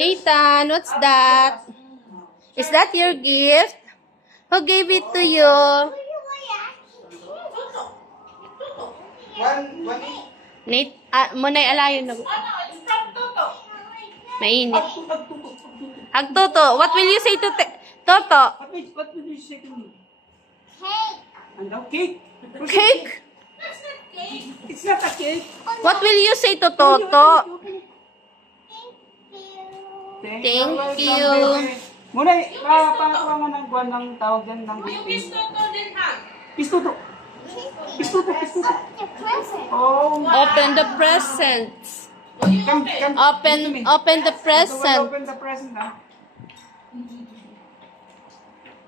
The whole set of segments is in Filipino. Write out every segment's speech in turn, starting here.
Nathan, what's that? Is that your gift? Who gave it to you? Nate, muna'y alayon na. Mainit. Toto, what will you say to Toto? What will you say to me? Cake. Cake? That's not cake. It's not a cake. What will you say to Toto? Thank you. Muna, pakuha nga ng buwan ng tawag yan ng Yung kiss Toto din, ha? Kiss Toto. Oh, Open the presents. come. Open the present. Open the present, ha?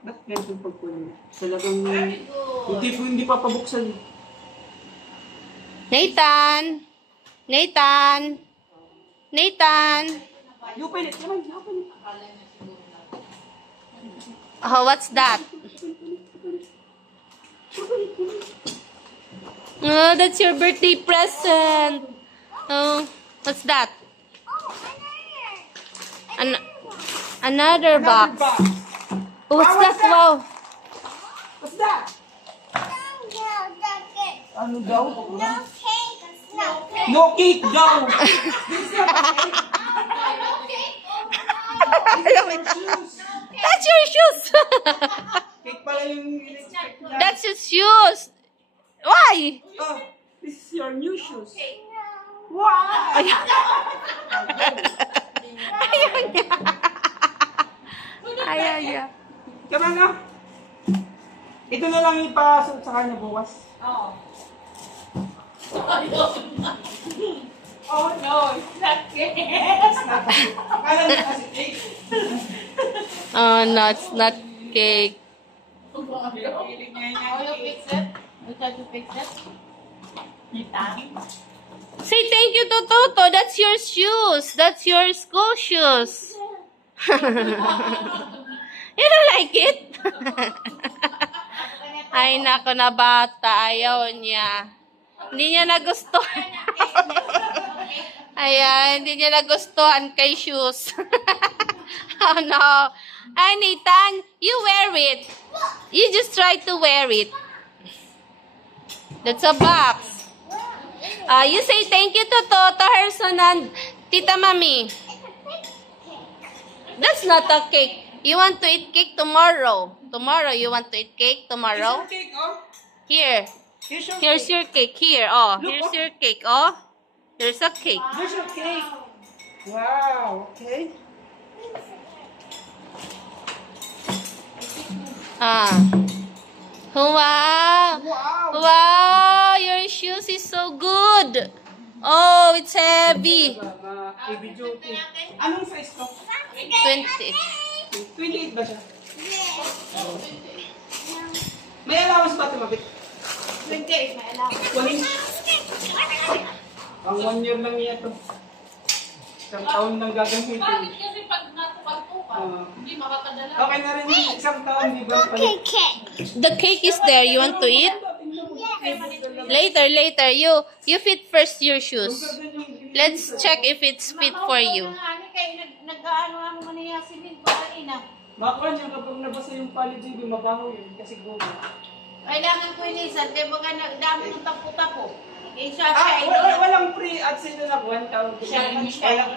Ba't ganito pagpunin? Talagang hindi pa pabuksan. Nathan. You open it. Come on, you open it. Oh, what's that? Oh, that's your birthday present. Oh, what's that? Another box. Oh, what's that? Wow. What's that? Ano daw? No cake daw. That's your shoes. Cake pala yung in-expect niya. That's his shoes. Why? Oh, this is your new shoes. Wow! Ayaw niya. Ayaw niya. Come on, no? Ito na lang ipasok sa kanya bukas. Oh. Oh no, it's not cake. Akala niya kasi cake. Oh, no, it's not cake. Oh, you fix it? You try to fix it? Say thank you to Toto. That's your shoes. That's your school shoes. You don't like it? Ay, nako na bata. Ayaw niya. Hindi niya nagustuhan. Ayan, hindi niya nagustuhan kay shoes. Oh, no. Ay, Nathan, you wear it. You just try to wear it. That's a box. You say thank you to Toto, Herson, and Tita Mami. That's not a cake. You want to eat cake tomorrow. Tomorrow, you want to eat cake tomorrow? Here's your cake, oh. Here. Here's Here's your your cake. cake. Here, oh. Look, Here's oh. your cake, oh. There's a cake. Here's your cake. Wow, okay. Ah. Wow. Wow, your shoes is so good. Oh, it's heavy. Heavy duty. Anong size ko? 20. 28 ba siya? May allowance ba ito, Mabit? 28, may alam. Ang 1 year lang niya ito. Isang taon lang gagamitin. Bakit kasi pag natutukan, hindi makakadala. Okay na rin yung isang taon, di ba? The cake is there. You want to eat? Later. You fit first your shoes. Let's check if it's fit for you. Nag-ano man niya si Min kanina. Makakuha niya kapag nabasa yung palid yung mabaho yun kasi gogo. Kailangan ko inisan, di ba nga dami ng tapo-tapo. Eh, siya Walang free at sino na 1,000. siya lang.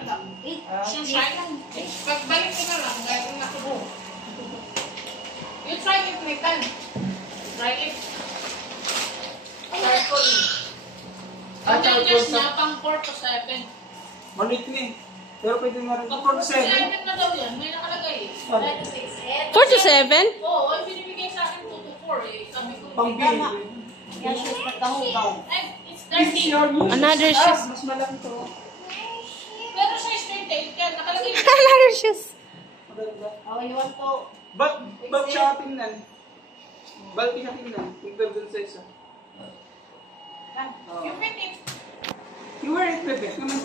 Pagbalik ko na lang, gaya kong natubo. You try it, Nathan. Try it. Charcoal. Ang just niya, pang 4 to 7. Malit na eh. Pero pwede na rin. 4 to 7. 7 na daw yan, may nakalagay. 4 to 7? Oo, binibigay sa akin 2 to 4 eh. Sabi ko, Pang-bill. it's This is 30. your new Another shoes. Mas malaki to. Pero size 28, kaya nakalagay. Another shoes. Maganda. Oh, you want to... Ba't siya tingnan? Balti siya tingnan. Tingnan dun sa isa. You fit it. You wear it, Pepe. Naman,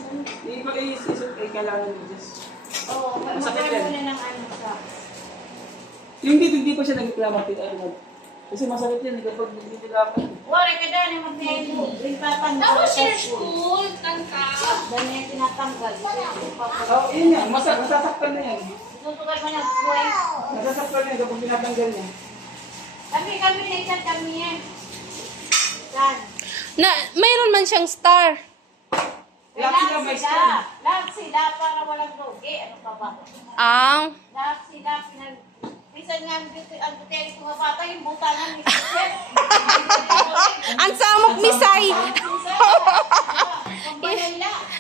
hindi ko isisip ay kailangan mo just. Oo, Masakit mag-wear yan. mo na ng ano sa... Yung dito, hindi ko siya nagreklamo. Kasi masakit yan kapag nagtitilapan. Wala ka dyan yung magpiyendo. Rinpatan mo. Tapos your school, tangka. Ganyan yung tinatanggal. Oh, yun yan. Masasaktan na yan. Tutukan mo ng buhay. Nasasaktan na yan kapag pinatanggal niya. Kami na isang kami yan. Saan? Na, mayroon man siyang star. Lahat sila may star. Lahat sila para walang doge. Ano ka ba? Ang, Lahat sila Minsan nga, ang buteri ko nga bata, yung butangan ni Sir. ang samok ni Sai. Ang balay lang.